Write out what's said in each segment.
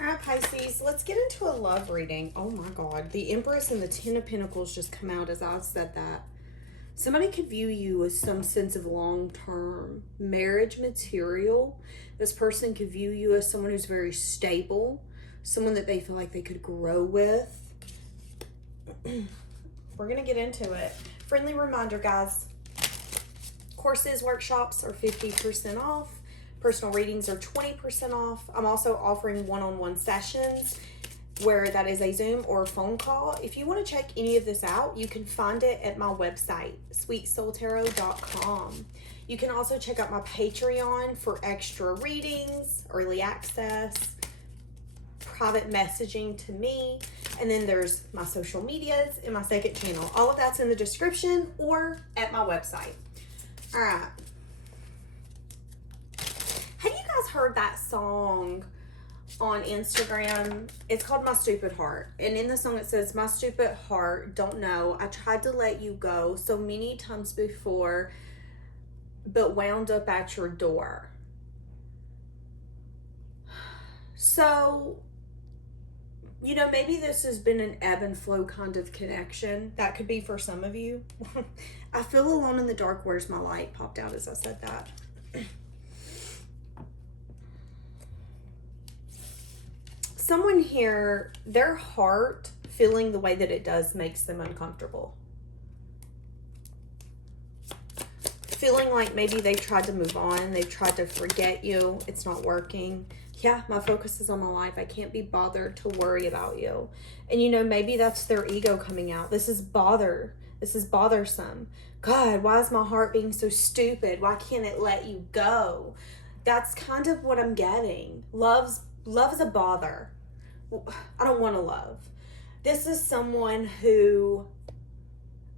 All right, Pisces, let's get into a love reading. Oh my God. The Empress and the Ten of Pentacles just come out as I said that. Somebody could view you as some sense of long-term marriage material. This person could view you as someone who's very stable, someone that they feel like they could grow with. We're going to get into it. Friendly reminder, guys. Courses, workshops are 50% off. Personal readings are 20% off. I'm also offering one-on-one sessions where that is a Zoom or a phone call. If you want to check any of this out, you can find it at my website, SweetSoulTarot.com. You can also check out my Patreon for extra readings, early access, private messaging to me, and then there's my social medias and my second channel. All of that's in the description or at my website. All right. Have you guys heard that song on Instagram? It's called My Stupid Heart. And in the song it says, my stupid heart, don't know. I tried to let you go so many times before, but wound up at your door. So, you know, maybe this has been an ebb and flow kind of connection. That could be for some of you. I feel alone in the dark. Where's my light? Popped out as I said that. Someone here, their heart feeling the way that it does makes them uncomfortable. Feeling like maybe they've tried to move on. They've tried to forget you. It's not working. Yeah, my focus is on my life. I can't be bothered to worry about you. And you know, maybe that's their ego coming out. This is bothersome. God, why is my heart being so stupid? Why can't it let you go? That's kind of what I'm getting. Love is a bother. I don't want to love. This is someone who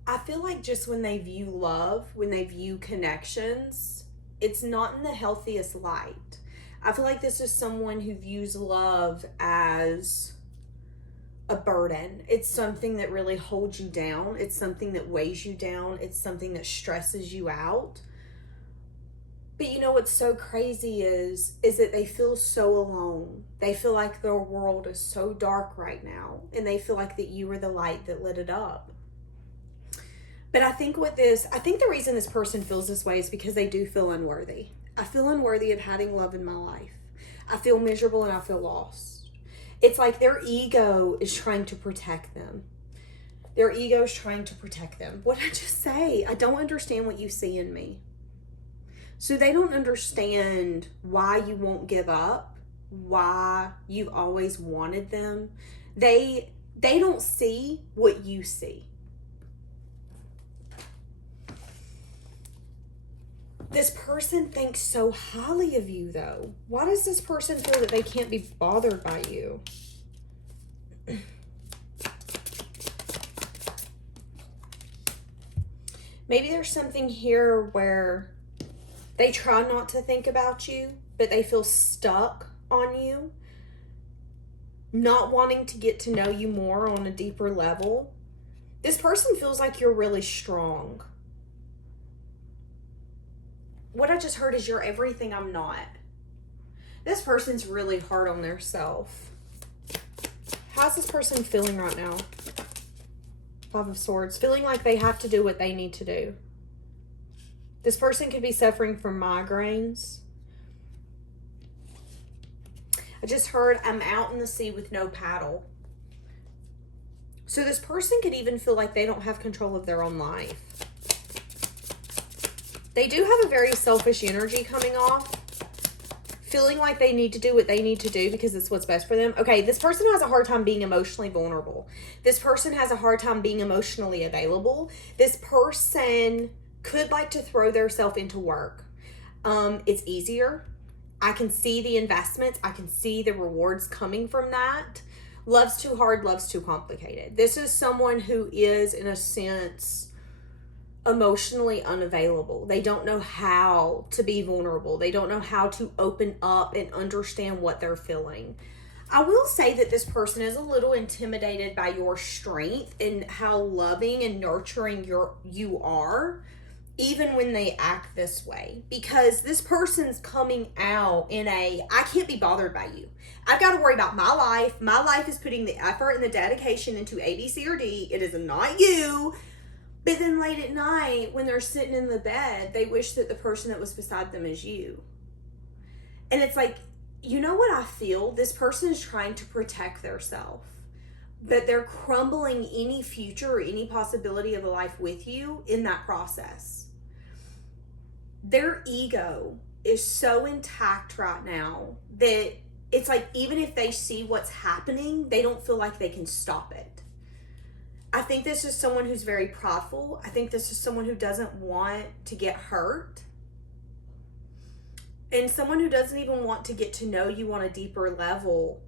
I feel like just when they view love, when they view connections, it's not in the healthiest light. I feel like this is someone who views love as a burden. It's something that really holds you down. It's something that weighs you down. It's something that stresses you out. But you know what's so crazy is that they feel so alone. They feel like their world is so dark right now. And they feel like that you were the light that lit it up. But I think the reason this person feels this way is because they do feel unworthy. I feel unworthy of having love in my life. I feel miserable and I feel lost. It's like their ego is trying to protect them. Their ego is trying to protect them. What did I just say? I don't understand what you see in me. So they don't understand why you won't give up, why you've always wanted them. They don't see what you see. This person thinks so highly of you, though. Why does this person feel that they can't be bothered by you? Maybe there's something here where they try not to think about you, but they feel stuck on you, not wanting to get to know you more on a deeper level. This person feels like you're really strong. What I just heard is you're everything I'm not. This person's really hard on their self. How's this person feeling right now? Five of Swords. Feeling like they have to do what they need to do. This person could be suffering from migraines. I just heard I'm out in the sea with no paddle. So this person could even feel like they don't have control of their own life. They do have a very selfish energy coming off. Feeling like they need to do what they need to do because it's what's best for them. Okay, this person has a hard time being emotionally vulnerable. This person has a hard time being emotionally available. This person could like to throw themselves into work. It's easier. I can see the investments. I can see the rewards coming from that. Love's too hard. Love's too complicated. This is someone who is, in a sense, emotionally unavailable. They don't know how to be vulnerable. They don't know how to open up and understand what they're feeling. I will say that this person is a little intimidated by your strength and how loving and nurturing you are. even when they act this way, because this person's coming out in a, I can't be bothered by you. I've got to worry about my life. My life is putting the effort and the dedication into A, B, C, or D. It is not you. But then late at night, when they're sitting in the bed, they wish that the person that was beside them is you. And it's like, you know what I feel? This person is trying to protect their self, but they're crumbling any future or any possibility of a life with you in that process. Their ego is so intact right now that it's like, even if they see what's happening, they don't feel like they can stop it. I think this is someone who's very prideful. I think this is someone who doesn't want to get hurt. And someone who doesn't even want to get to know you on a deeper level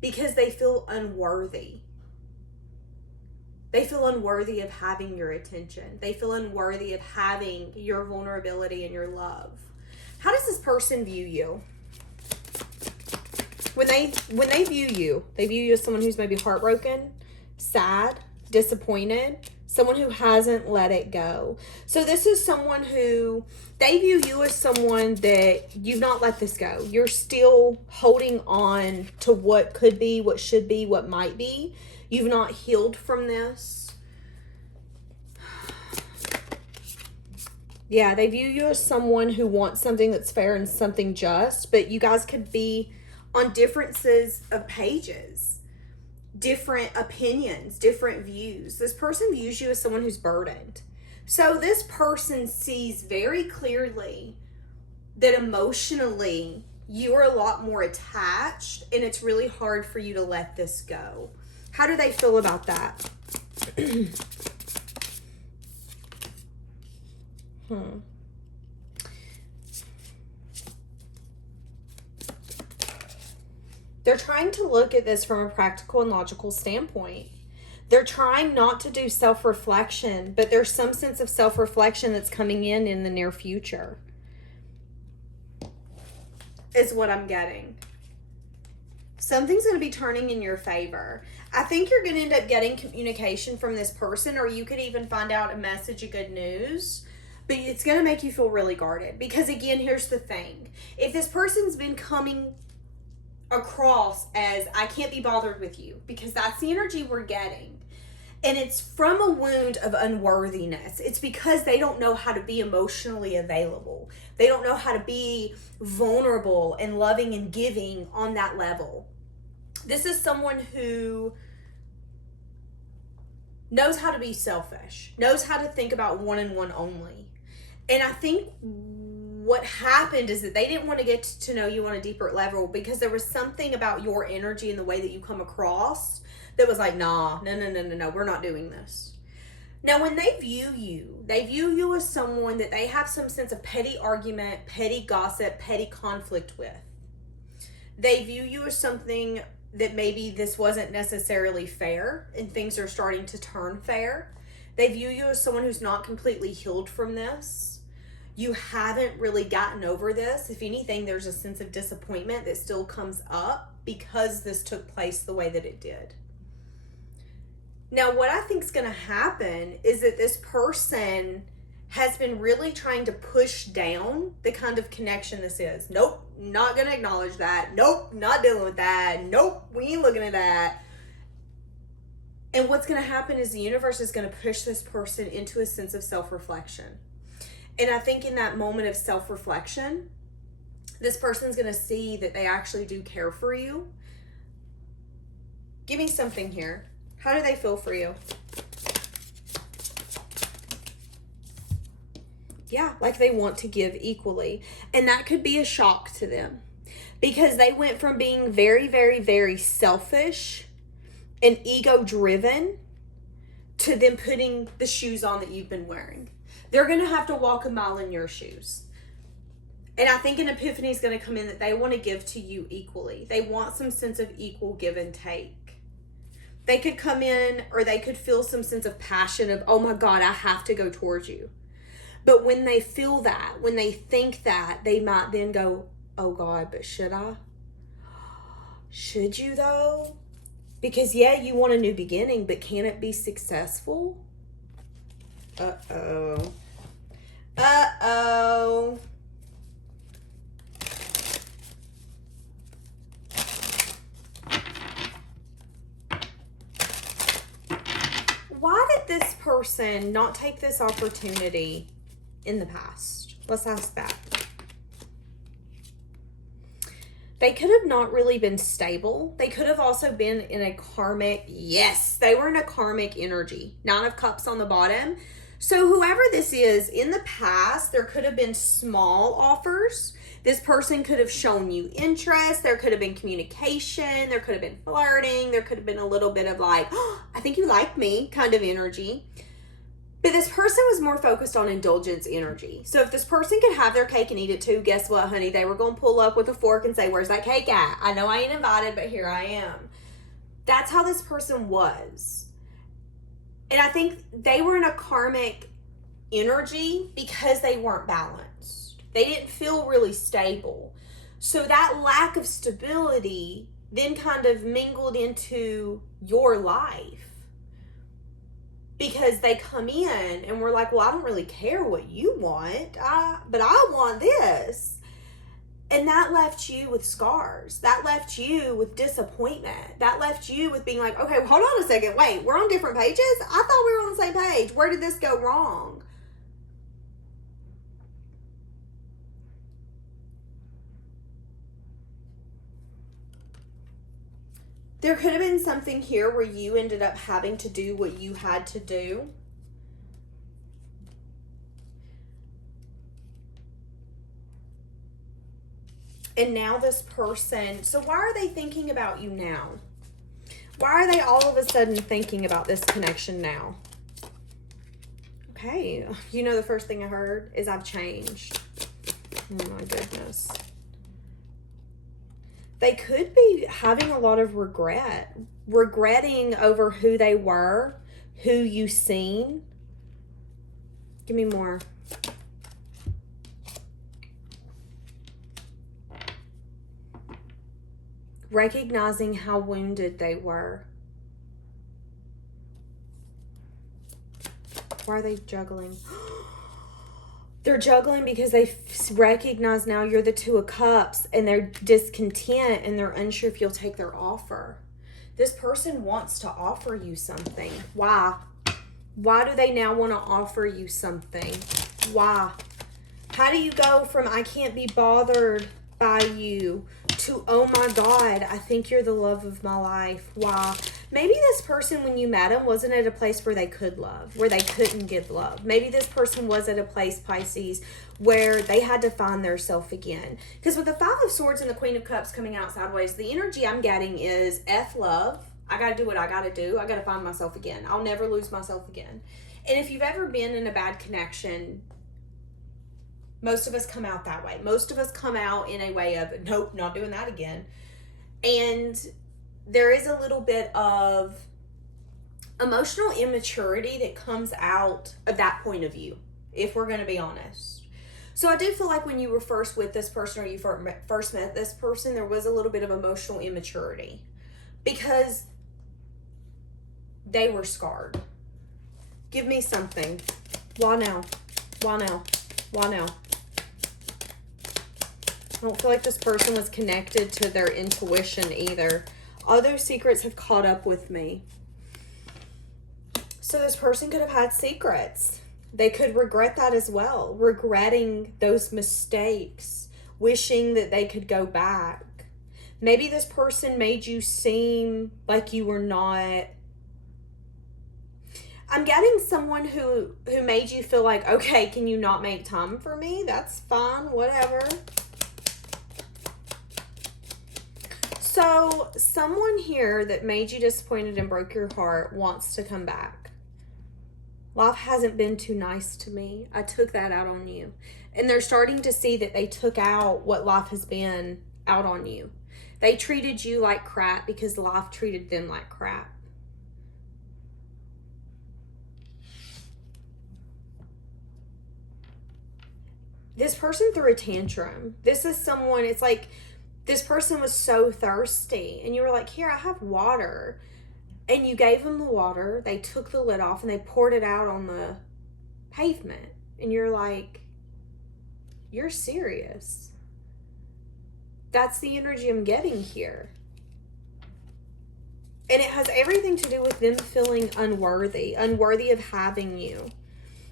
because they feel unworthy. They feel unworthy of having your attention. They feel unworthy of having your vulnerability and your love. How does this person view you? When they view you, they view you as someone who's maybe heartbroken, sad, disappointed, someone who hasn't let it go. So this is someone who, they view you as someone that you've not let this go. You're still holding on to what could be, what should be, what might be. You've not healed from this. Yeah, they view you as someone who wants something that's fair and something just, but you guys could be on differences of pages, different opinions, different views. This person views you as someone who's burdened. So this person sees very clearly that emotionally you are a lot more attached and it's really hard for you to let this go. How do they feel about that? They're trying to look at this from a practical and logical standpoint. They're trying not to do self-reflection, but there's some sense of self-reflection that's coming in the near future, is what I'm getting. Something's going to be turning in your favor. I think you're going to end up getting communication from this person, or you could even find out a message of good news, but it's going to make you feel really guarded. Because again, here's the thing. If this person's been coming across as, I can't be bothered with you, because that's the energy we're getting, and it's from a wound of unworthiness. It's because they don't know how to be emotionally available. They don't know how to be vulnerable and loving and giving on that level. This is someone who knows how to be selfish, knows how to think about one and one only. And I think what happened is that they didn't want to get to know you on a deeper level because there was something about your energy and the way that you come across that was like, no, we're not doing this. Now, when they view you as someone that they have some sense of petty argument, petty gossip, petty conflict with. They view you as something that maybe this wasn't necessarily fair and things are starting to turn fair. They view you as someone who's not completely healed from this. You haven't really gotten over this. If anything, there's a sense of disappointment that still comes up because this took place the way that it did. Now, what I think is going to happen is that this person has been really trying to push down the kind of connection this is. Nope, not going to acknowledge that. Nope, not dealing with that. Nope, we ain't looking at that. And what's going to happen is the universe is going to push this person into a sense of self-reflection. And I think in that moment of self-reflection, this person's going to see that they actually do care for you. Give me something here. How do they feel for you? Yeah, like they want to give equally. And that could be a shock to them because they went from being very, very, very selfish and ego-driven to them putting the shoes on that you've been wearing. They're going to have to walk a mile in your shoes. And I think an epiphany is going to come in that they want to give to you equally. They want some sense of equal give and take. They could come in or they could feel some sense of passion of, oh my God, I have to go towards you. But when they feel that, when they think that, they might then go, oh God, but should I? Should you though? Because yeah, you want a new beginning, but can it be successful? Uh-oh. Uh-oh. Why did this person not take this opportunity in the past? Let's ask that. They could have not really been stable. They could have also been in a karmic, yes, they were in a karmic energy. 9 of Cups on the bottom. So whoever this is, in the past, there could have been small offers. This person could have shown you interest. There could have been communication. There could have been flirting. There could have been a little bit of like, oh, I think you like me kind of energy. But this person was more focused on indulgence energy. So if this person could have their cake and eat it too, guess what, honey? They were going to pull up with a fork and say, where's that cake at? I know I ain't invited, but here I am. That's how this person was. And I think they were in a karmic energy because they weren't balanced. They didn't feel really stable. So that lack of stability then kind of mingled into your life. Because they come in and we're like, well, I don't really care what you want, but I want this. And that left you with scars. That left you with disappointment. That left you with being like, okay, hold on a second. Wait, we're on different pages? I thought we were on the same page. Where did this go wrong? There could have been something here where you ended up having to do what you had to do. And now this person, so why are they thinking about you now? Why are they all of a sudden thinking about this connection now? Okay, you know the first thing I heard is I've changed. Oh my goodness. They could be having a lot of regretting over who they were, who you seen. Give me more. Recognizing how wounded they were. Why are they juggling? They're juggling because they recognize now you're the 2 of Cups and they're discontent and they're unsure if you'll take their offer. This person wants to offer you something. Why? Why do they now want to offer you something? Why? How do you go from I can't be bothered by you to, oh my God, I think you're the love of my life? Why? Maybe this person, when you met them, wasn't at a place where they could love, where they couldn't give love. Maybe this person was at a place, Pisces, where they had to find their self again. Because with the 5 of Swords and the Queen of Cups coming out sideways, the energy I'm getting is F love. I got to do what I got to do. I got to find myself again. I'll never lose myself again. And if you've ever been in a bad connection, most of us come out that way. Most of us come out in a way of, nope, not doing that again. And there is a little bit of emotional immaturity that comes out of that point of view, if we're going to be honest. So I do feel like when you were first with this person or you first met this person, there was a little bit of emotional immaturity because they were scarred. Give me something. Why now? Why now? Why now? I don't feel like this person was connected to their intuition either. All those secrets have caught up with me. So this person could have had secrets. They could regret that as well. Regretting those mistakes. Wishing that they could go back. Maybe this person made you seem like you were not... I'm getting someone who made you feel like, okay, can you not make time for me? That's fine, whatever. So someone here that made you disappointed and broke your heart wants to come back. Life hasn't been too nice to me. I took that out on you. And they're starting to see that they took out what life has been out on you. They treated you like crap because life treated them like crap. This person threw a tantrum. This is someone, it's like this person was so thirsty and you were like, here, I have water. And you gave them the water. They took the lid off and they poured it out on the pavement. And you're like, you're serious. That's the energy I'm getting here. And it has everything to do with them feeling unworthy of having you.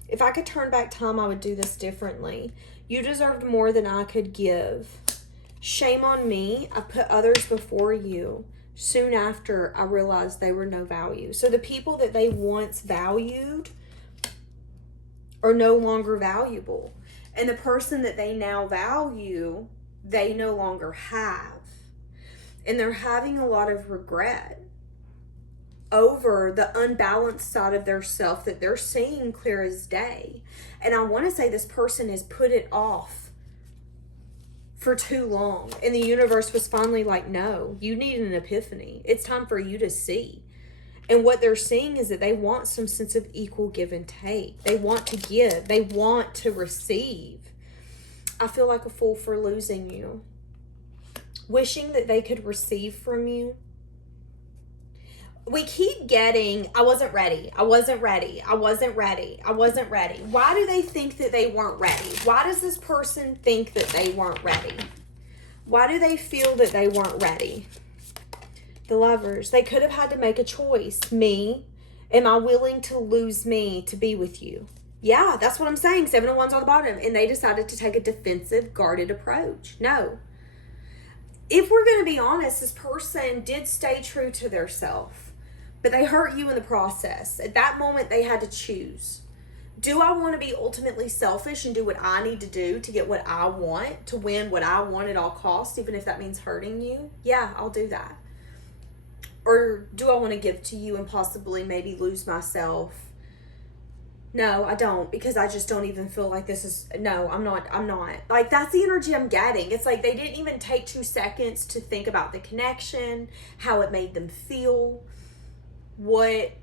If I could turn back time, I would do this differently. You deserved more than I could give. Shame on me. I put others before you. Soon after, I realized they were no value. So the people that they once valued are no longer valuable. And the person that they now value, they no longer have. And they're having a lot of regret over the unbalanced side of their self that they're seeing clear as day. And I want to say this person has put it off for too long. And the universe was finally like, no, you need an epiphany. It's time for you to see. And what they're seeing is that they want some sense of equal give and take. They want to give. They want to receive. I feel like a fool for losing you. Wishing that they could receive from you. We keep getting, I wasn't ready. I wasn't ready. I wasn't ready. I wasn't ready. Why do they think that they weren't ready? Why does this person think that they weren't ready? Why do they feel that they weren't ready? The Lovers, they could have had to make a choice. Me, am I willing to lose me to be with you? Yeah, that's what I'm saying. 7 of Wands on the bottom. And they decided to take a defensive, guarded approach. No. If we're going to be honest, this person did stay true to their self. But they hurt you in the process. At that moment, they had to choose. Do I want to be ultimately selfish and do what I need to do to get what I want, to win what I want at all costs, even if that means hurting you? Yeah, I'll do that. Or do I want to give to you and possibly maybe lose myself? No, I don't, because I just don't even feel like this is, no, I'm not. Like, that's the energy I'm getting. It's like they didn't even take 2 seconds to think about the connection, how it made them feel, what,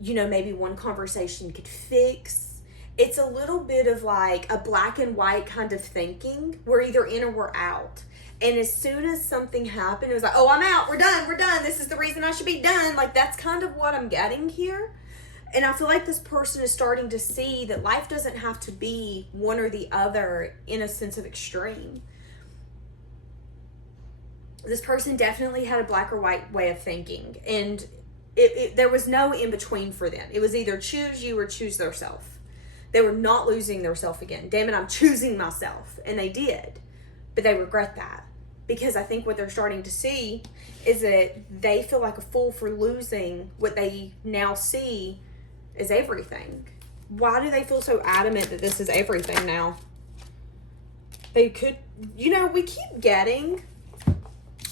maybe one conversation could fix. It's a little bit of like a black and white kind of thinking. We're either in or we're out. And as soon as something happened, it was like, oh, I'm out. We're done. This is the reason I should be done. Like, that's kind of what I'm getting here. And I feel like this person is starting to see that life doesn't have to be one or the other in a sense of extreme. This person definitely had a black or white way of thinking. And there was no in between for them. It was either choose you or choose their self. They were not losing their self again. Damn it, I'm choosing myself. And they did. But they regret that. Because I think what they're starting to see is that they feel like a fool for losing what they now see as everything. Why do they feel so adamant that this is everything now? They could, we keep getting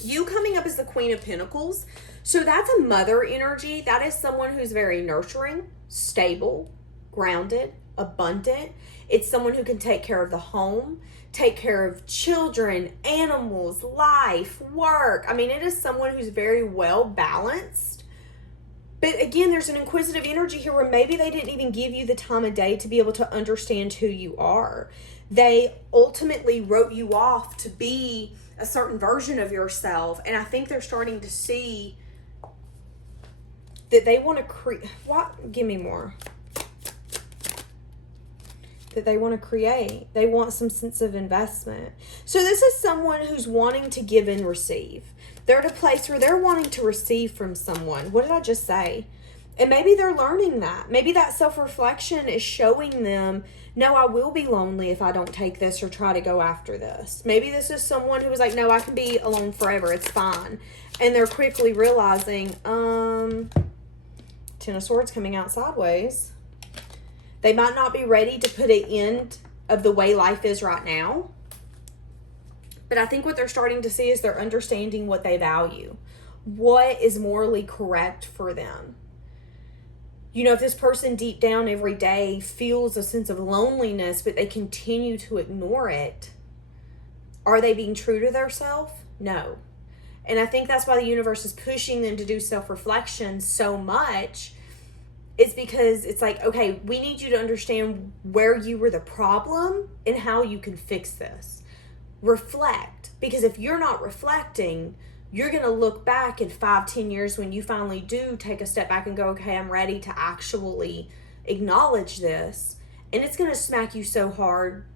you coming up as the Queen of Pentacles. So that's a mother energy. That is someone who's very nurturing, stable, grounded, abundant. It's someone who can take care of the home, take care of children, animals, life, work. I mean, it is someone who's very well balanced. But again, there's an inquisitive energy here where maybe they didn't even give you the time of day to be able to understand who you are. They ultimately wrote you off to be a certain version of yourself. And I think they're starting to see that they want to create. What? Give me more. That they want to create. They want some sense of investment. So this is someone who's wanting to give and receive. They're at a place where they're wanting to receive from someone. What did I just say? And maybe they're learning that. Maybe that self-reflection is showing them, no, I will be lonely if I don't take this or try to go after this. Maybe this is someone who was like, no, I can be alone forever. It's fine. And they're quickly realizing, Ten of Swords coming out sideways. They might not be ready to put an end of the way life is right now. But I think what they're starting to see is they're understanding what they value. What is morally correct for them. If this person deep down every day feels a sense of loneliness, but they continue to ignore it, are they being true to themselves? No. And I think that's why the universe is pushing them to do self-reflection so much. It's because it's like, okay, we need you to understand where you were the problem and how you can fix this. Reflect. Because if you're not reflecting, you're going to look back in 5-10 years when you finally do take a step back and go, okay, I'm ready to actually acknowledge this. And it's going to smack you so hard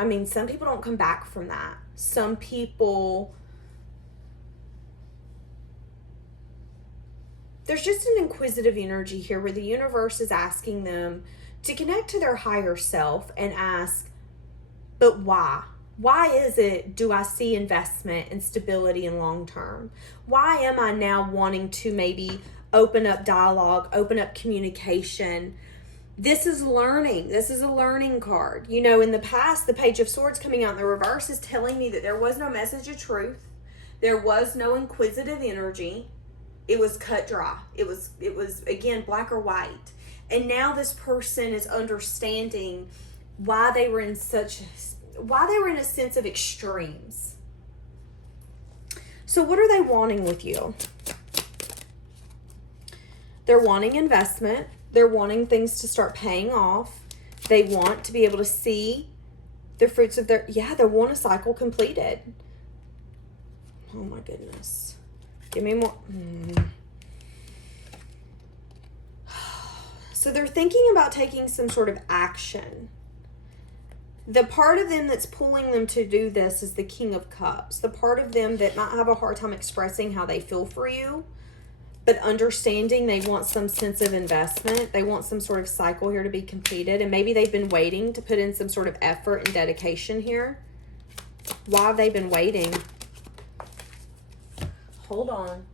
I mean, some people don't come back from that. Some people, there's just an inquisitive energy here where the universe is asking them to connect to their higher self and ask, but why? Why is it do I see investment and stability in long term? Why am I now wanting to maybe open up dialogue, open up communication? This is learning. This is a learning card. You know, in the past, the Page of Swords coming out in the reverse is telling me that there was no message of truth. There was no inquisitive energy. It was cut dry. It was again, black or white. And now this person is understanding why they were in a sense of extremes. So what are they wanting with you? They're wanting investment. They're wanting things to start paying off. They want to be able to see the fruits of they want a cycle completed. Oh my goodness. Give me more. So they're thinking about taking some sort of action. The part of them that's pulling them to do this is the King of Cups. The part of them that might have a hard time expressing how they feel for you, but understanding they want some sense of investment. They want some sort of cycle here to be completed. And maybe they've been waiting to put in some sort of effort and dedication here. Why have they been waiting? Hold on.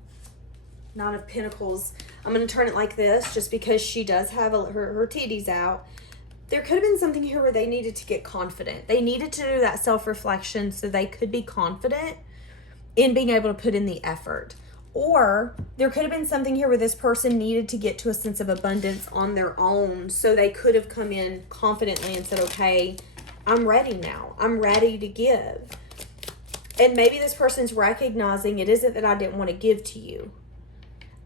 Nine of Pentacles. I'm going to turn it like this just because she does have her titties out. There could have been something here where they needed to get confident. They needed to do that self-reflection so they could be confident in being able to put in the effort. Or there could have been something here where this person needed to get to a sense of abundance on their own. So they could have come in confidently and said, okay, I'm ready now. I'm ready to give. And maybe this person's recognizing it isn't that I didn't want to give to you.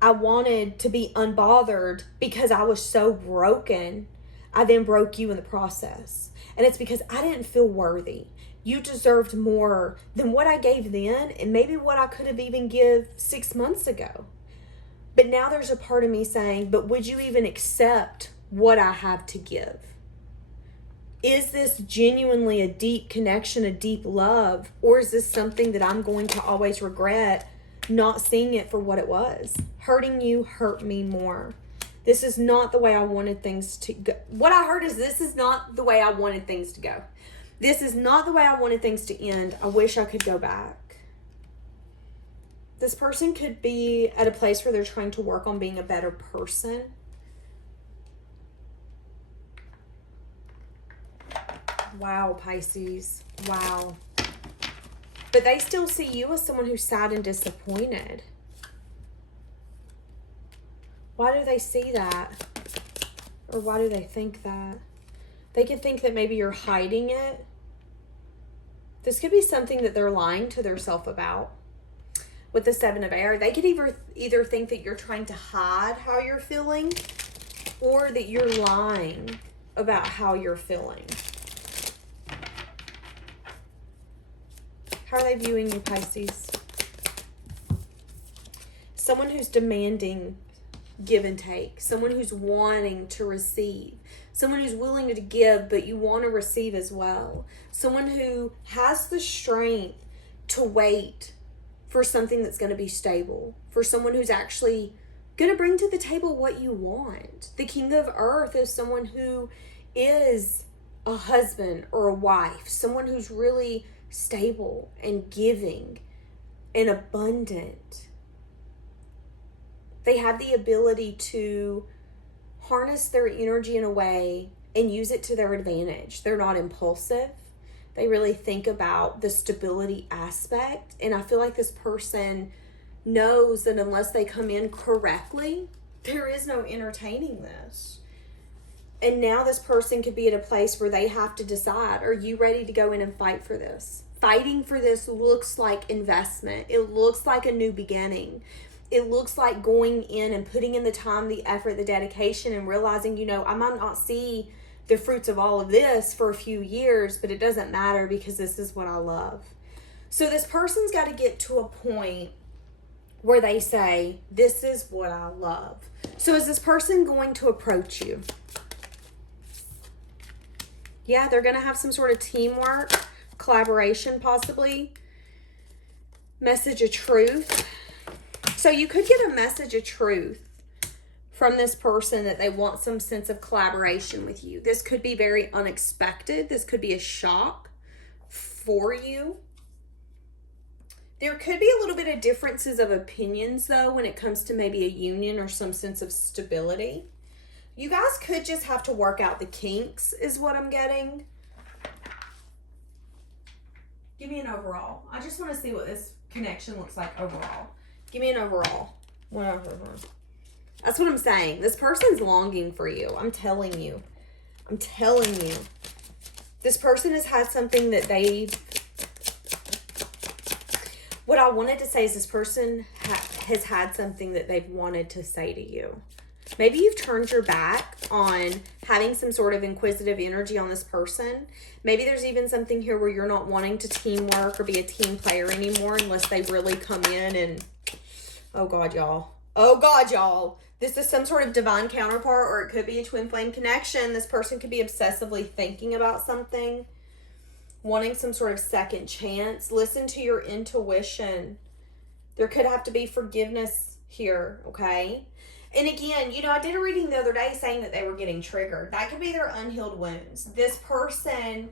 I wanted to be unbothered because I was so broken. I then broke you in the process. And it's because I didn't feel worthy. You deserved more than what I gave then, and maybe what I could have even give 6 months ago. But now there's a part of me saying, but would you even accept what I have to give? Is this genuinely a deep connection, a deep love, or is this something that I'm going to always regret not seeing it for what it was? Hurting you hurt me more. This is not the way I wanted things to go. What I heard is this is not the way I wanted things to go. This is not the way I wanted things to end. I wish I could go back. This person could be at a place where they're trying to work on being a better person. Wow, Pisces. Wow. But they still see you as someone who's sad and disappointed. Why do they see that? Or why do they think that? They could think that maybe you're hiding it. This could be something that they're lying to themselves about. With the Seven of Air, they could either think that you're trying to hide how you're feeling, or that you're lying about how you're feeling. How are they viewing you, Pisces? Someone who's demanding give and take. Someone who's wanting to receive. Someone who's willing to give, but you want to receive as well. Someone who has the strength to wait for something that's going to be stable. For someone who's actually going to bring to the table what you want. The King of Earth is someone who is a husband or a wife. Someone who's really stable and giving and abundant. They have the ability to harness their energy in a way and use it to their advantage. They're not impulsive. They really think about the stability aspect. And I feel like this person knows that unless they come in correctly, there is no entertaining this. And now this person could be at a place where they have to decide, are you ready to go in and fight for this? Fighting for this looks like investment. It looks like a new beginning. It looks like going in and putting in the time, the effort, the dedication, and realizing, you know, I might not see the fruits of all of this for a few years, but it doesn't matter because this is what I love. So this person's got to get to a point where they say, this is what I love. So is this person going to approach you? Yeah, they're going to have some sort of teamwork, collaboration possibly. Message of truth. So you could get a message of truth from this person that they want some sense of collaboration with you. This could be very unexpected. This could be a shock for you. There could be a little bit of differences of opinions, though, when it comes to maybe a union or some sense of stability. You guys could just have to work out the kinks, is what I'm getting. Give me an overall. I just want to see what this connection looks like overall. Give me an overall. Whatever. That's what I'm saying. This person's longing for you. I'm telling you. I'm telling you. This person has had something that what I wanted to say is this person has had something that they've wanted to say to you. Maybe you've turned your back on having some sort of inquisitive energy on this person. Maybe there's even something here where you're not wanting to teamwork or be a team player anymore unless they really come in and, oh God, y'all. Oh God, y'all. This is some sort of divine counterpart, or it could be a twin flame connection. This person could be obsessively thinking about something, wanting some sort of second chance. Listen to your intuition. There could have to be forgiveness here, okay? And again, you know, I did a reading the other day saying that they were getting triggered. That could be their unhealed wounds. This person,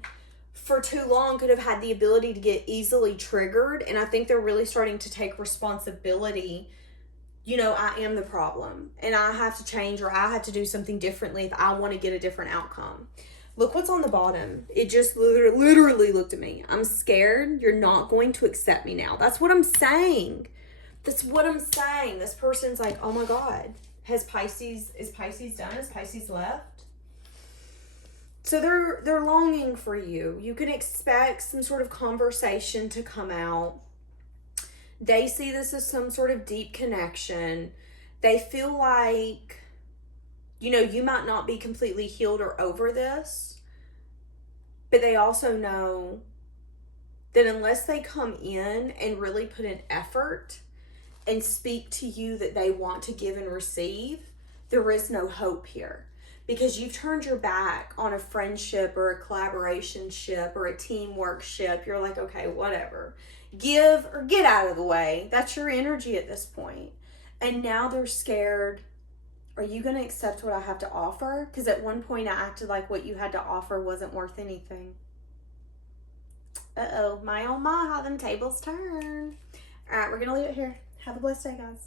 for too long, could have had the ability to get easily triggered. And I think they're really starting to take responsibility. You know, I am the problem. And I have to change, or I have to do something differently if I want to get a different outcome. Look what's on the bottom. It just literally looked at me. I'm scared. You're not going to accept me now. That's what I'm saying. That's what I'm saying. This person's like, oh my God. Is Pisces done? Has Pisces left? So they're longing for you. You can expect some sort of conversation to come out. They see this as some sort of deep connection. They feel like, you know, you might not be completely healed or over this, but they also know that unless they come in and really put an effort and speak to you that they want to give and receive, there is no hope here. Because you've turned your back on a friendship or a collaboration ship or a teamwork ship. You're like, okay, whatever. Give or get out of the way. That's your energy at this point. And now they're scared. Are you going to accept what I have to offer? Because at one point I acted like what you had to offer wasn't worth anything. Uh-oh. My oh my, how them tables turn. All right, we're going to leave it here. Have a blessed day, guys.